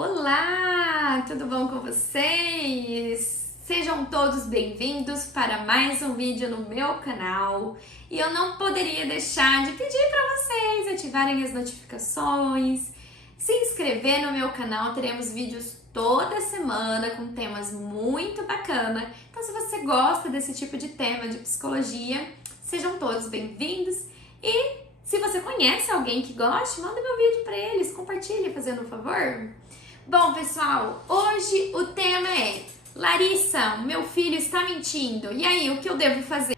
Olá, tudo bom com vocês? Sejam todos bem-vindos para mais um vídeo no meu canal. E eu não poderia deixar de pedir para vocês ativarem as notificações, se inscrever no meu canal. Teremos vídeos toda semana com temas muito bacanas. Então, se você gosta desse tipo de tema de psicologia, sejam todos bem-vindos. E se você conhece alguém que goste, manda meu vídeo para eles, compartilhe, fazendo um favor. Bom, pessoal, hoje o tema é: Larissa, meu filho está mentindo, e aí, o que eu devo fazer?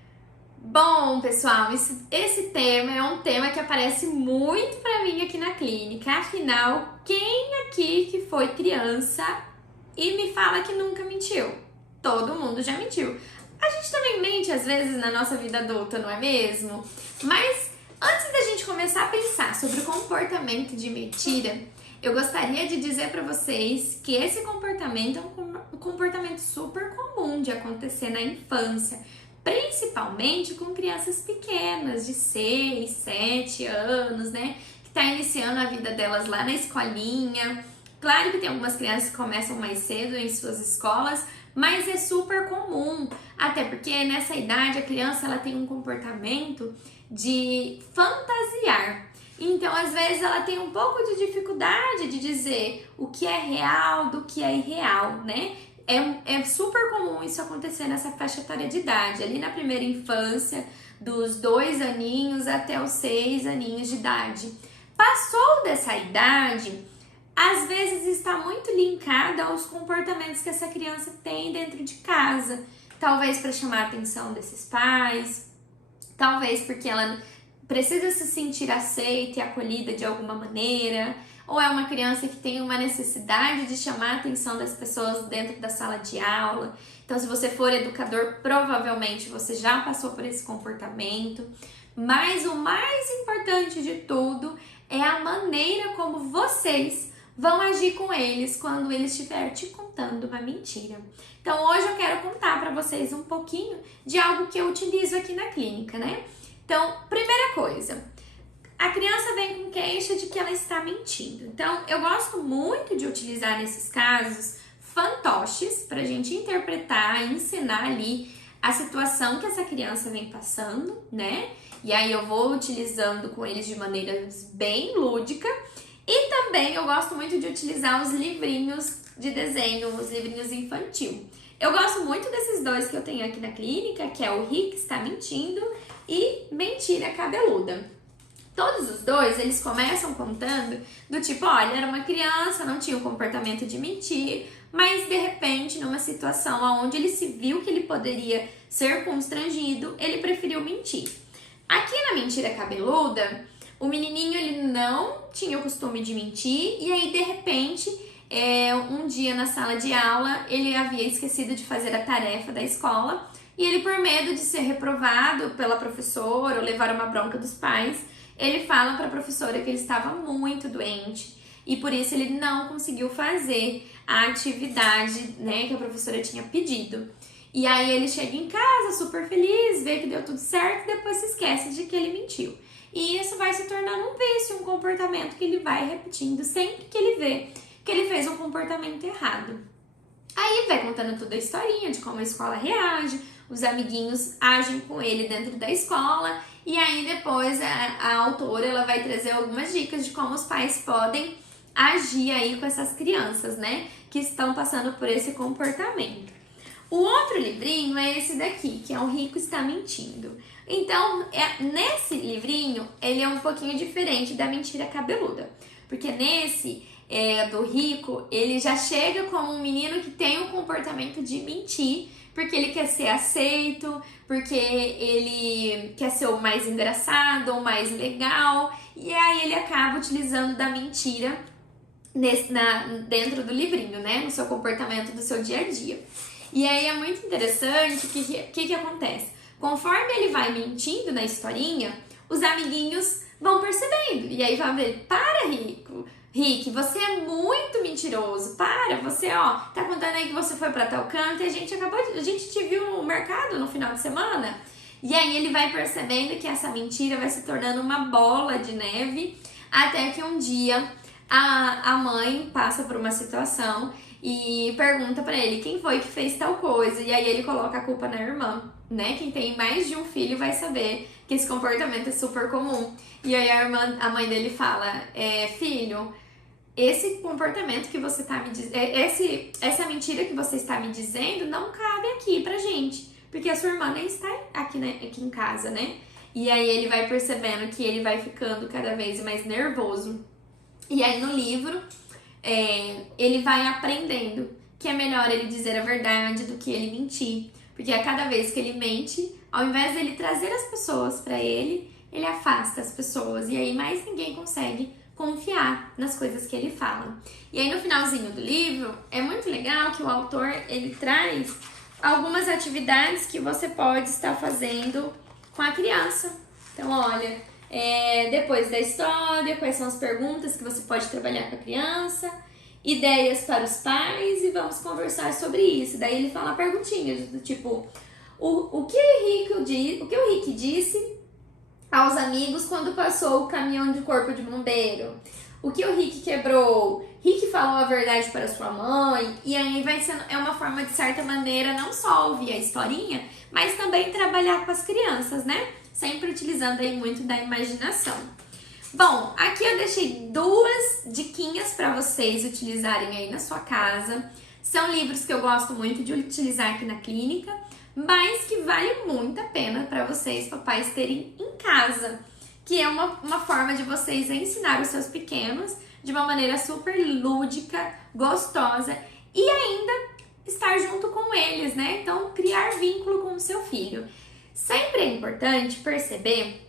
Bom, pessoal, esse tema é um tema que aparece muito pra mim aqui na clínica. Afinal, quem aqui que foi criança e me fala que nunca mentiu? Todo mundo já mentiu. A gente também mente às vezes na nossa vida adulta, não é mesmo? Mas antes da gente começar a pensar sobre o comportamento de mentira, eu gostaria de dizer para vocês que esse comportamento é um comportamento super comum de acontecer na infância, principalmente com crianças pequenas, de 6, 7 anos, né? Que tá iniciando a vida delas lá na escolinha. Claro que tem algumas crianças que começam mais cedo em suas escolas, mas é super comum, até porque nessa idade a criança ela tem um comportamento de fantasiar. Então, às vezes, ela tem um pouco de dificuldade de dizer o que é real do que é irreal, né? É super comum isso acontecer nessa faixa etária de idade, ali na primeira infância, dos 2 aninhos até os 6 aninhos de idade. Passou dessa idade, às vezes está muito linkada aos comportamentos que essa criança tem dentro de casa. Talvez para chamar a atenção desses pais, talvez porque ela precisa se sentir aceita e acolhida de alguma maneira, ou é uma criança que tem uma necessidade de chamar a atenção das pessoas dentro da sala de aula. Então, se você for educador, provavelmente você já passou por esse comportamento. Mas o mais importante de tudo é a maneira como vocês vão agir com eles quando eles estiver te contando uma mentira. Então, hoje eu quero contar para vocês um pouquinho de algo que eu utilizo aqui na clínica, né? Então, primeira coisa, a criança vem com queixa de que ela está mentindo. Então, eu gosto muito de utilizar nesses casos fantoches para a gente interpretar e ensinar ali a situação que essa criança vem passando, né? E aí eu vou utilizando com eles de maneira bem lúdica. E também eu gosto muito de utilizar os livrinhos de desenho, os livrinhos infantil. Eu gosto muito desses dois que eu tenho aqui na clínica, que é o Rick Está Mentindo e Mentira Cabeluda. Todos os dois, eles começam contando do tipo, olha, era uma criança, não tinha o comportamento de mentir, mas de repente, numa situação onde ele se viu que ele poderia ser constrangido, ele preferiu mentir. Aqui na Mentira Cabeluda, o menininho ele não tinha o costume de mentir e aí, de repente, um dia na sala de aula, ele havia esquecido de fazer a tarefa da escola e ele, por medo de ser reprovado pela professora ou levar uma bronca dos pais, ele fala para a professora que ele estava muito doente e por isso ele não conseguiu fazer a atividade, né, que a professora tinha pedido. E aí ele chega em casa super feliz, vê que deu tudo certo e depois se esquece de que ele mentiu. E isso vai se tornando um vício, um comportamento que ele vai repetindo sempre que ele vê que ele fez um comportamento errado. Aí vai contando toda a historinha de como a escola reage, os amiguinhos agem com ele dentro da escola, e aí depois a autora ela vai trazer algumas dicas de como os pais podem agir aí com essas crianças, né, que estão passando por esse comportamento. O outro livrinho é esse daqui, que é O Rico Está Mentindo. Então, nesse livrinho, ele é um pouquinho diferente da Mentira Cabeluda, porque nesse do rico, ele já chega como um menino que tem um comportamento de mentir, porque ele quer ser aceito, porque ele quer ser o mais engraçado, o mais legal, e aí ele acaba utilizando da mentira dentro do livrinho, né, no seu comportamento do seu dia a dia. E aí é muito interessante o que acontece. Conforme ele vai mentindo na historinha, os amiguinhos vão percebendo, e aí vão ver, para, Rick, você é muito mentiroso, você, tá contando aí que você foi pra tal canto e a gente te viu no mercado no final de semana. E aí ele vai percebendo que essa mentira vai se tornando uma bola de neve, até que um dia a mãe passa por uma situação e pergunta pra ele quem foi que fez tal coisa. E aí ele coloca a culpa na irmã, né? Quem tem mais de um filho vai saber que esse comportamento é super comum. E aí a mãe dele fala, filho, esse comportamento que você tá me dizendo, essa mentira que você está me dizendo não cabe aqui pra gente. Porque a sua irmã nem está aqui em casa, né? E aí ele vai percebendo que ele vai ficando cada vez mais nervoso. E aí no livro, ele vai aprendendo que é melhor ele dizer a verdade do que ele mentir. Porque a cada vez que ele mente, ao invés dele trazer as pessoas pra ele afasta as pessoas. E aí mais ninguém consegue confiar nas coisas que ele fala. E aí no finalzinho do livro, é muito legal que o autor, ele traz algumas atividades que você pode estar fazendo com a criança. Então, olha, depois da história, quais são as perguntas que você pode trabalhar com a criança, ideias para os pais e vamos conversar sobre isso. Daí ele fala perguntinhas do tipo, o que o Rick disse aos amigos quando passou o caminhão de corpo de bombeiro? O que o Rick quebrou? Rick falou a verdade para sua mãe? E aí vai sendo, uma forma de certa maneira não só ouvir a historinha, mas também trabalhar com as crianças, né? Sempre utilizando aí muito da imaginação. Bom, aqui eu deixei 2 diquinhas para vocês utilizarem aí na sua casa. São livros que eu gosto muito de utilizar aqui na clínica, mas que vale muito a pena para vocês, papais, terem em casa. Que é uma forma de vocês ensinar os seus pequenos de uma maneira super lúdica, gostosa e ainda estar junto com eles, né? Então, criar vínculo com o seu filho. Sempre é importante perceber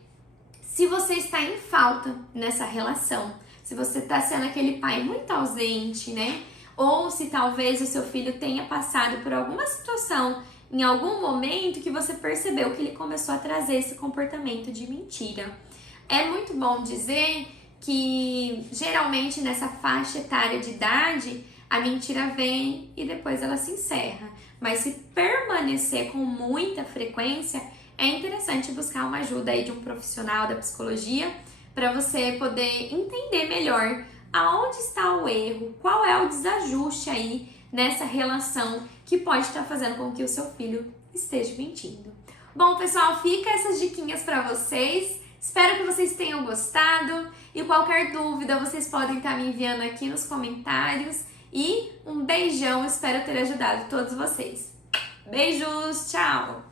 se você está em falta nessa relação, se você está sendo aquele pai muito ausente, né? Ou se talvez o seu filho tenha passado por alguma situação em algum momento que você percebeu que ele começou a trazer esse comportamento de mentira. É muito bom dizer que geralmente nessa faixa etária de idade a mentira vem e depois ela se encerra. Mas se permanecer com muita frequência, é interessante buscar uma ajuda aí de um profissional da psicologia para você poder entender melhor aonde está o erro, qual é o desajuste aí nessa relação que pode estar fazendo com que o seu filho esteja mentindo. Bom, pessoal, fica essas diquinhas para vocês. Espero que vocês tenham gostado e qualquer dúvida vocês podem estar me enviando aqui nos comentários. E um beijão, espero ter ajudado todos vocês. Beijos, tchau!